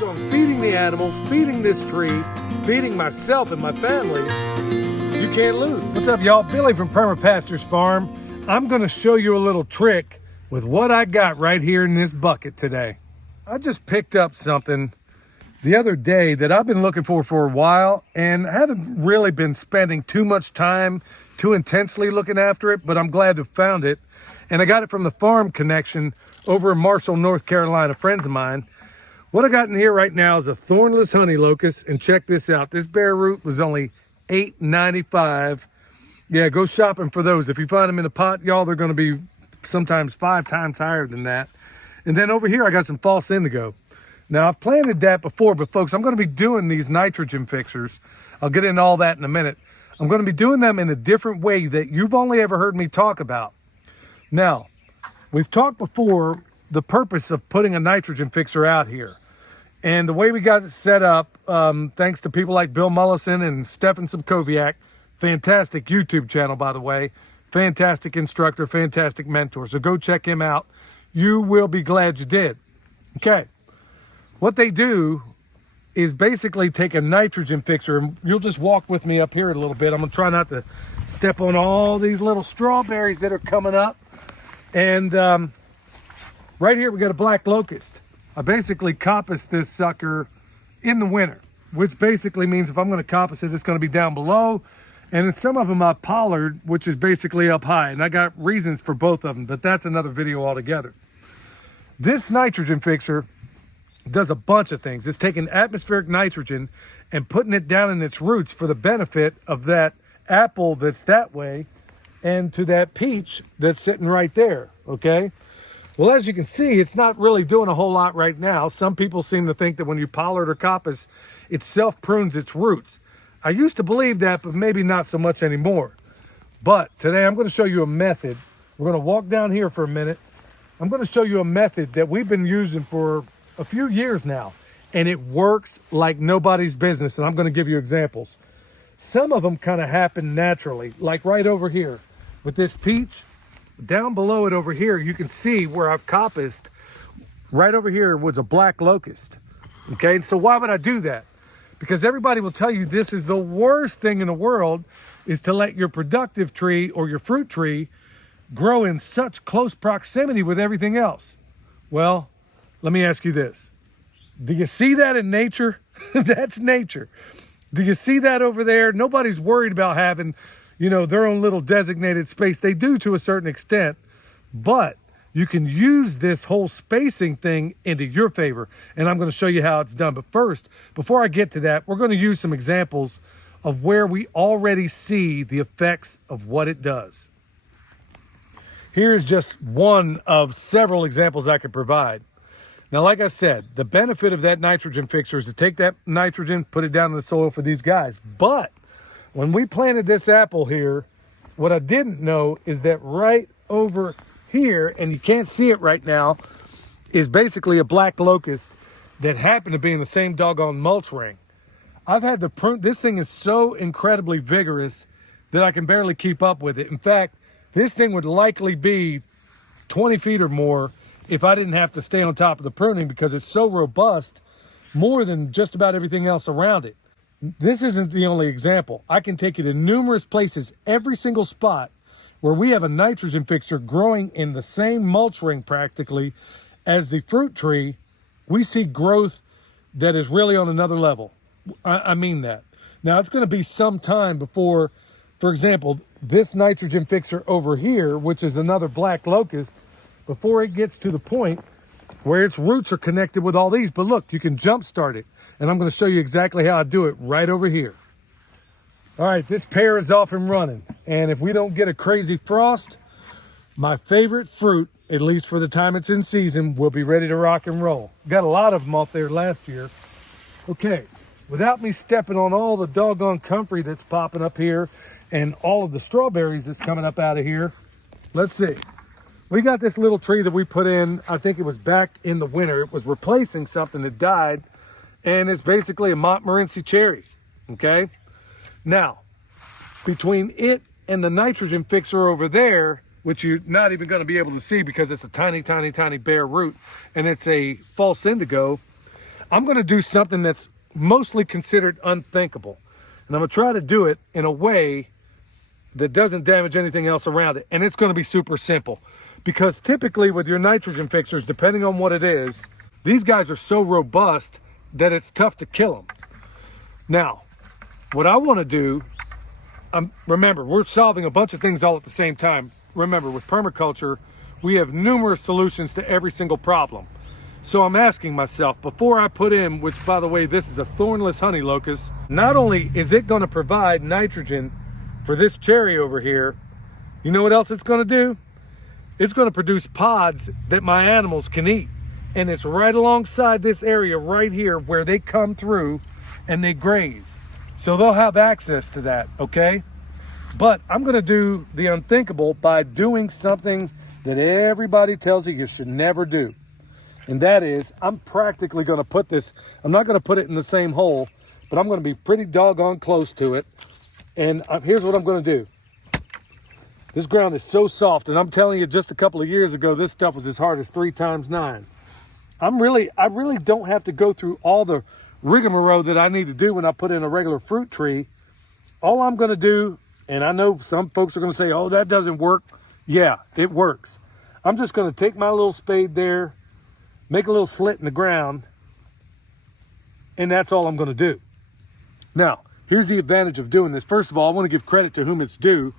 So I'm feeding the animals, feeding this tree, feeding myself and my family. You can't lose. What's up, y'all? Billy from Perma Pastures Farm. I'm gonna show you a little trick with what I got right here in this bucket today. I just picked up something the other day that I've been looking for a while, and I haven't really been spending too much time too intensely looking after it, but I'm glad to have found it. And I got it from the Farm Connection over in Marshall, North Carolina, friends of mine. What I got in here right now is a thornless honey locust, and check this out. This bare root was only $8.95. Yeah, go shopping for those. If you find them in a pot, y'all, they're gonna be sometimes 5 times higher than that. And then over here, I got some false indigo. Now, I've planted that before, but folks, I'm gonna be doing these nitrogen fixers. I'll get into all that in a minute. I'm gonna be doing them in a different way that you've only ever heard me talk about. Now, we've talked before the purpose of putting a nitrogen fixer out here. And the way we got it set up, thanks to people like Bill Mullison and Stefan Subkowiak, fantastic YouTube channel, by the way, fantastic instructor, fantastic mentor. So go check him out. You will be glad you did. Okay. What they do is basically take a nitrogen fixer, and you'll just walk with me up here a little bit. I'm gonna try not to step on all these little strawberries that are coming up. And right here, we got a black locust. I basically coppice this sucker in the winter, which basically means if I'm gonna coppice it, it's gonna be down below. And in some of them I pollard, which is basically up high. And I got reasons for both of them, but that's another video altogether. This nitrogen fixer does a bunch of things. It's taking atmospheric nitrogen and putting it down in its roots for the benefit of that apple that's that way and to that peach that's sitting right there, okay? Well, as you can see, it's not really doing a whole lot right now. Some people seem to think that when you pollard or coppice, it self-prunes its roots. I used to believe that, but maybe not so much anymore. But today I'm going to show you a method. We're going to walk down here for a minute. I'm going to show you a method that we've been using for a few years now, and it works like nobody's business. And I'm going to give you examples. Some of them kind of happen naturally, like right over here with this peach. Down below it over here, you can see where I've coppiced. Right over here was a black locust. Okay, so why would I do that? Because everybody will tell you this is the worst thing in the world, is to let your productive tree or your fruit tree grow in such close proximity with everything else. Well, let me ask you this. Do you see that in nature? That's nature. Do you see that over there? Nobody's worried about having, their own little designated space. They do to a certain extent, but you can use this whole spacing thing into your favor. And I'm going to show you how it's done. But first, before I get to that, we're going to use some examples of where we already see the effects of what it does. Here's just one of several examples I could provide. Now, like I said, the benefit of that nitrogen fixer is to take that nitrogen, put it down in the soil for these guys. But when we planted this apple here, what I didn't know is that right over here, and you can't see it right now, is basically a black locust that happened to be in the same doggone mulch ring. I've had to prune. This thing is so incredibly vigorous that I can barely keep up with it. In fact, this thing would likely be 20 feet or more if I didn't have to stay on top of the pruning, because it's so robust, more than just about everything else around it. This isn't the only example. I can take you to numerous places, every single spot where we have a nitrogen fixer growing in the same mulch ring practically as the fruit tree. We see growth that is really on another level. I mean that. Now, it's going to be some time before, for example, this nitrogen fixer over here, which is another black locust, before it gets to the point where its roots are connected with all these. But look, you can jumpstart it. And I'm going to show you exactly how I do it right over here. All right, this pear is off and running. And if we don't get a crazy frost, my favorite fruit, at least for the time it's in season, will be ready to rock and roll. Got a lot of them off there last year. Okay, without me stepping on all the doggone comfrey that's popping up here and all of the strawberries that's coming up out of here, let's see. We got this little tree that we put in, I think it was back in the winter. It was replacing something that died, and it's basically a Montmorency cherry, okay? Now, between it and the nitrogen fixer over there, which you're not even going to be able to see because it's a tiny, tiny, tiny bare root, and it's a false indigo, I'm going to do something that's mostly considered unthinkable. And I'm going to try to do it in a way that doesn't damage anything else around it. And it's going to be super simple, because typically with your nitrogen fixers, depending on what it is, these guys are so robust that it's tough to kill them. Now, what I want to do, remember, we're solving a bunch of things all at the same time. Remember, with permaculture, we have numerous solutions to every single problem. So I'm asking myself, before I put in, which by the way, this is a thornless honey locust, not only is it going to provide nitrogen for this cherry over here, you know what else it's going to do? It's going to produce pods that my animals can eat. And it's right alongside this area right here where they come through and they graze. So they'll have access to that, okay? But I'm going to do the unthinkable by doing something that everybody tells you should never do. And that is, I'm practically going to put this, I'm not going to put it in the same hole, but I'm going to be pretty doggone close to it. And here's what I'm going to do. This ground is so soft, and I'm telling you, just a couple of years ago, this stuff was as hard as 3 times 9. I really don't have to go through all the rigmarole that I need to do when I put in a regular fruit tree. All I'm going to do, and I know some folks are going to say, oh, that doesn't work. Yeah, it works. I'm just going to take my little spade there, make a little slit in the ground, and that's all I'm going to do. Now, here's the advantage of doing this. First of all, I want to give credit to whom it's due.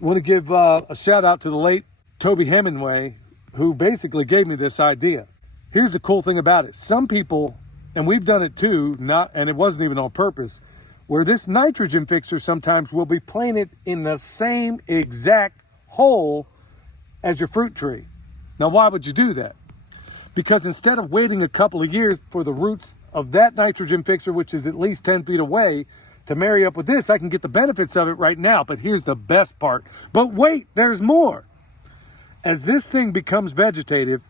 I want to give a shout out to the late Toby Hemingway, who basically gave me this idea. Here's the cool thing about it. Some people, and we've done it too, and it wasn't even on purpose, where this nitrogen fixer sometimes will be planted in the same exact hole as your fruit tree. Now, why would you do that? Because instead of waiting a couple of years for the roots of that nitrogen fixer, which is at least 10 feet away, to marry up with this, I can get the benefits of it right now. But here's the best part. But wait, there's more. As this thing becomes vegetative,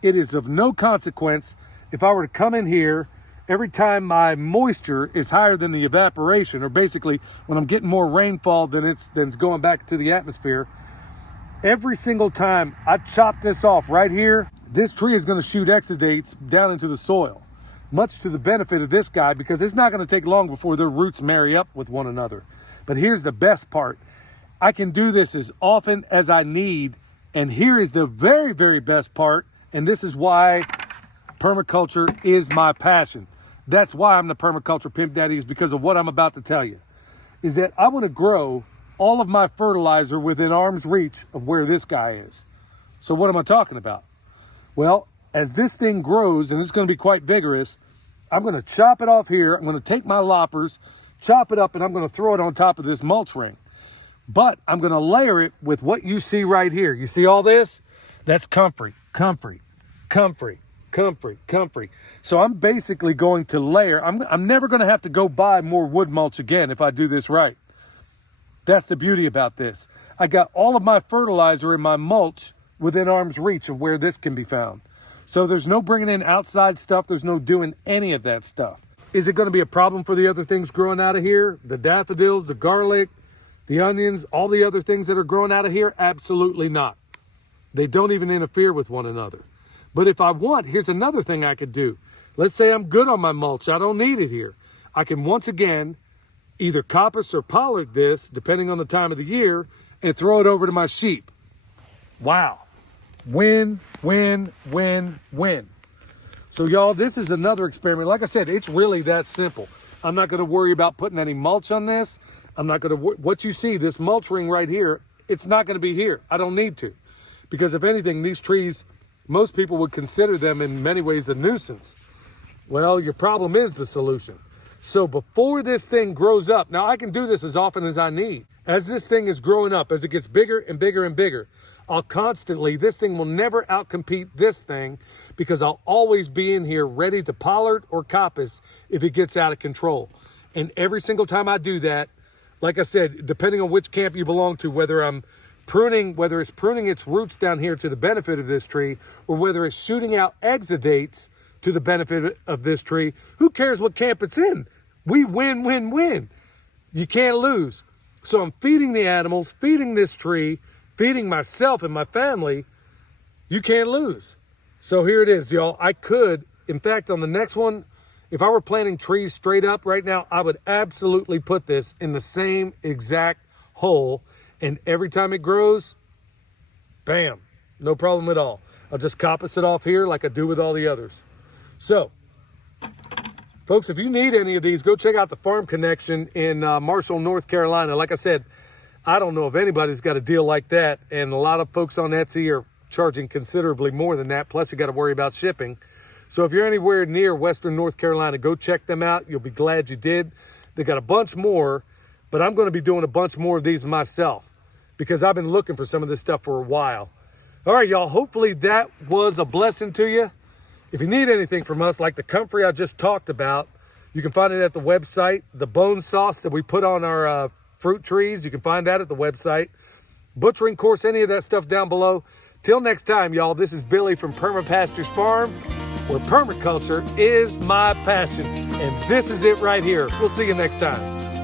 it is of no consequence if I were to come in here every time my moisture is higher than the evaporation, or basically when I'm getting more rainfall than it's going back to the atmosphere. Every single time I chop this off right here, this tree is going to shoot exudates down into the soil, much to the benefit of this guy, because it's not going to take long before their roots marry up with one another. But here's the best part. I can do this as often as I need. And here is the very, very best part. And this is why permaculture is my passion. That's why I'm the permaculture pimp daddy, is because of what I'm about to tell you. Is that I want to grow all of my fertilizer within arm's reach of where this guy is. So what am I talking about? Well, as this thing grows, and it's going to be quite vigorous, I'm going to chop it off here. I'm going to take my loppers, chop it up, and I'm going to throw it on top of this mulch ring. But I'm going to layer it with what you see right here. You see all this? That's comfrey, comfrey, comfrey, comfrey, comfrey. So I'm basically going to layer. I'm never going to have to go buy more wood mulch again if I do this right. That's the beauty about this. I got all of my fertilizer and my mulch within arm's reach of where this can be found. So there's no bringing in outside stuff. There's no doing any of that stuff. Is it going to be a problem for the other things growing out of here? The daffodils, the garlic, the onions, all the other things that are growing out of here? Absolutely not. They don't even interfere with one another. But if I want, here's another thing I could do. Let's say I'm good on my mulch. I don't need it here. I can once again either coppice or pollard this, depending on the time of the year, and throw it over to my sheep. Wow. Win, win, win, win. So y'all, this is another experiment. Like I said, it's really that simple. I'm not going to worry about putting any mulch on this. I'm not going to, what you see, this mulch ring right here, it's not going to be here. I don't need to. Because if anything, these trees, most people would consider them in many ways a nuisance. Well, your problem is the solution. So before this thing grows up, now I can do this as often as I need. As this thing is growing up, as it gets bigger and bigger and bigger, I'll constantly, this thing will never outcompete this thing, because I'll always be in here ready to pollard or coppice if it gets out of control. And every single time I do that, like I said, depending on which camp you belong to, whether I'm pruning, whether it's pruning its roots down here to the benefit of this tree, or whether it's shooting out exudates to the benefit of this tree, who cares what camp it's in? We win, win, win. You can't lose. So I'm feeding the animals, feeding this tree, feeding myself and my family. You can't lose. So here it is, y'all. I could, in fact, on the next one, If I were planting trees straight up right now, I would absolutely put this in the same exact hole. And every time it grows, bam, no problem at all. I'll just coppice it off here like I do with all the others. So, folks, if you need any of these, go check out the Farm Connection in Marshall, North Carolina. Like I said, I don't know if anybody's got a deal like that. And a lot of folks on Etsy are charging considerably more than that. Plus, you got to worry about shipping. So if you're anywhere near Western North Carolina, go check them out. You'll be glad you did. They got a bunch more, but I'm going to be doing a bunch more of these myself because I've been looking for some of this stuff for a while. All right, y'all, hopefully that was a blessing to you. If you need anything from us, like the comfrey I just talked about, you can find it at the website. The bone sauce that we put on our fruit trees, you can find that at the website. Butchering course, any of that stuff down below. Till next time, y'all, this is Billy from Perma Pastures Farm, where permaculture is my passion. And this is it right here. We'll see you next time.